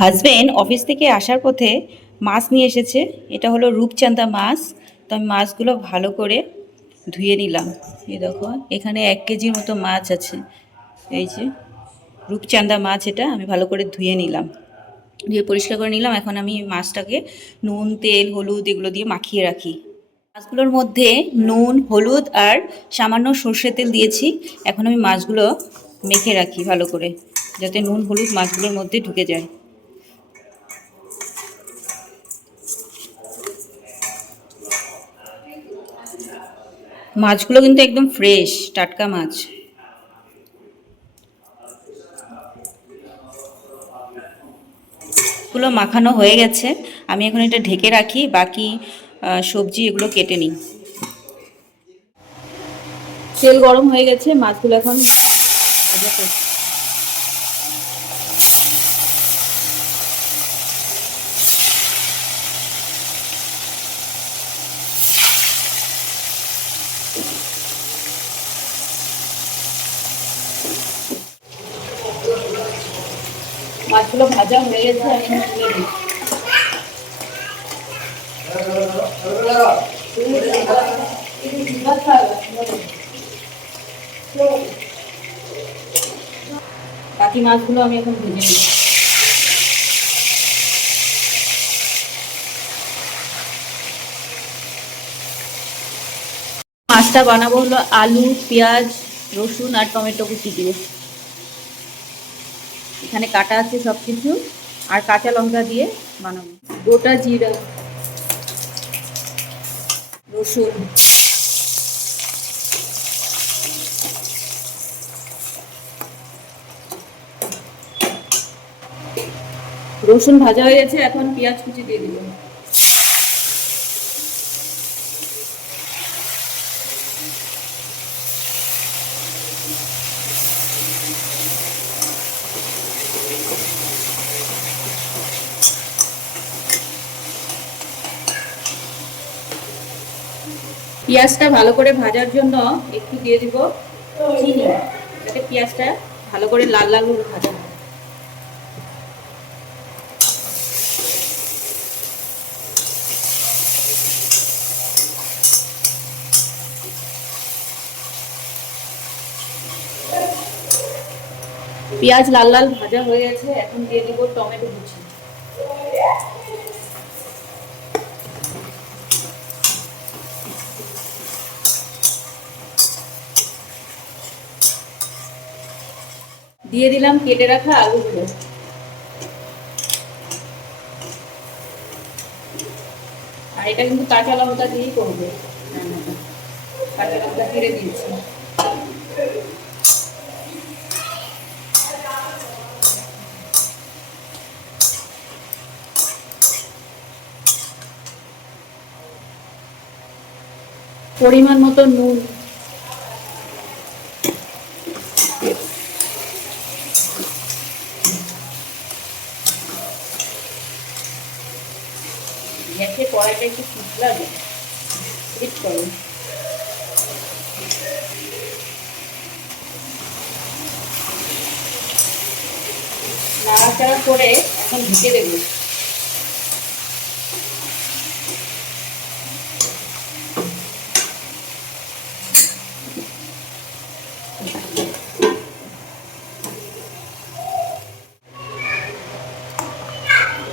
Husband office থেকে আসার পথে মাছ নিয়ে এসেছে। এটা হলো রূপচাঁদা মাছ। তো আমি মাছগুলো ভালো করে ধুয়ে নিলাম। এই দেখো, এখানে 1 কেজির মতো মাছ আছে। এই যে রূপচাঁদা মাছ, এটা আমি ভালো করে ধুয়ে নিলাম, ধুয়ে পরিষ্কার করে নিলাম। এখন আমি মাছটাকে নুন, তেল, হলুদ এগুলো দিয়ে মাখিয়ে রাখি। মাছগুলোর মধ্যে নুন, হলুদ আর সামান্য সর্ষের তেল দিয়েছি। এখন আমি মাছগুলো মেখে রাখি ভালো করে, যাতে নুন হলুদ মাছগুলোর মধ্যে ঢুকে যায়। মাছগুলো কিন্তু একদম ফ্রেশ, টাটকা মাছ। গুলো মাখানো হয়ে গেছে। আমি এখন এটা ঢেকে রাখি, বাকি সবজি এগুলো কেটে নিই। তেল গরম হয়ে গেছে, মাছগুলো এখন ভাজা করছি। মাছগুলো ভাজা হয়ে গেছে, আমি এখন তুলে দিই। বাকি মাছগুলো আমি এখন ভেজে নিই। মাছটা বানাবো হলো আলু, পেঁয়াজ, রসুন আর টমেটো কুচি দিয়ে। এখানে কাটা আছে সব কিছু, আর কাঁচা লঙ্কা দিয়ে বানাবো। গোটা জিরা, রসুন, রসুন ভাজা হয়ে গেছে, এখন পেঁয়াজ কুচি দিয়ে দিব। পেঁয়াজটা ভালো করে ভাজার জন্য একটু দিয়ে দিব চিনি, যাতে পেঁয়াজটা ভালো করে লাল লাল ভাজা হয়। পেঁয়াজ লাল লাল ভাজা হয়ে গেছে, এখন দিয়ে দিব টমেটো কুচি। দিয়ে দিলাম কেটে রাখা আলুগুলো। আর এটা কিন্তু কাঁচা লঙ্কা দিয়েই করবে, কাঁচা লঙ্কা চিড়ে দিয়েছি। পরিমাণ মতো নুন, গ্যাসে কড়াইটা একটু লাগে, হিট করো। নাড়াচাড়া করে এখন ঢেকে দেবো।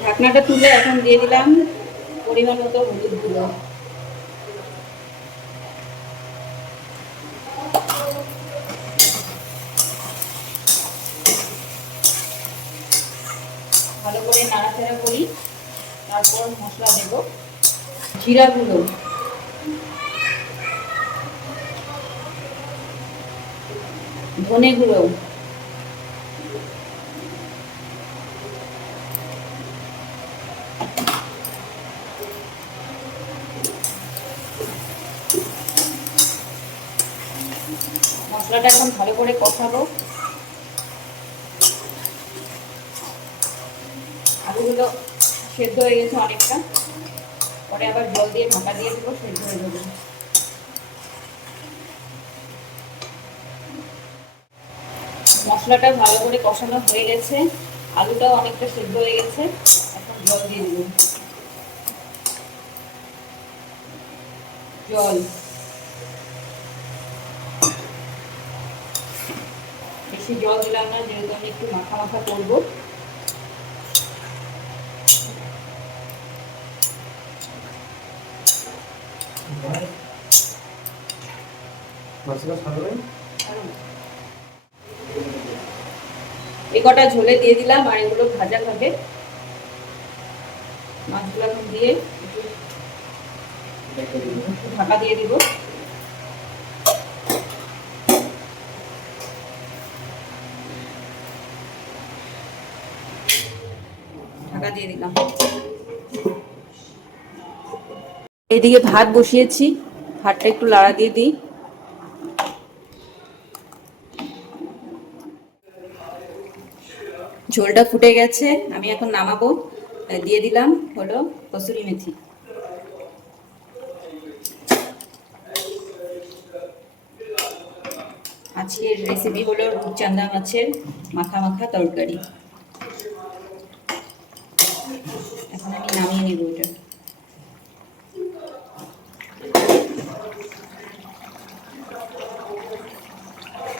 ঢাকনাটা তুলে এখন দিয়ে দিলাম পরিমাণ মতো হলুদ গুঁড়ো। ভালো করে নাড়াচাড়া করি, তারপর মশলা দেব। জিরা গুঁড়ো, ধনে গুঁড়ো, মশলাটা এখন ভালো করে কষাবো। আলুগুলো সেদ্ধ হয়ে গেছে অনেকটা, পরে আবার জল দিয়ে ঢাকা দিয়ে দেবো, সেদ্ধ হয়ে যাবে। মশলাটা ভালো করে কষানো হয়ে গেছে, আলুটাও অনেকটা সেদ্ধ হয়ে গেছে, এখন জল দিয়ে দেবো। জল বেশি জল দিলাম না, যেহেতু আমি একটু মাখা মাখা করবো। এই কটা ঝোলে দিয়ে দিলাম, আর এগুলো ভাজা হবে। মাছগুলো এখন দিয়ে ঢাকা দিয়ে দিব। ঢাকা দিয়ে দিলাম। এদিকে ভাত বসিয়েছি, ভাতটা একটু লাড়া দিয়ে দিই। ঝোলটা ফুটে গেছে, আমি এখন নামাবো। দিয়ে দিলাম হলো কসুরি মেথি। আজকের রেসিপি হলো রূপচাঁদা মাছের মাখা মাখা তরকারি। এখন আমি নামিয়ে নেব এটা।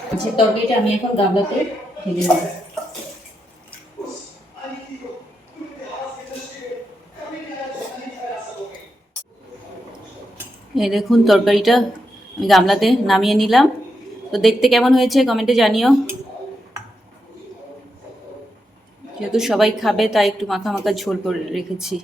মাছের তরকারিটা আমি এখন গামলাতে ঢেলে নেব। এই দেখুন তরকারিটা আমি গামলাতে নামিয়ে নিলাম। তো দেখতে কেমন হয়েছে কমেন্টে জানিও। যেহেতু সবাই খাবে তাই একটু মাখা মাখা ঝোল করে রেখেছি।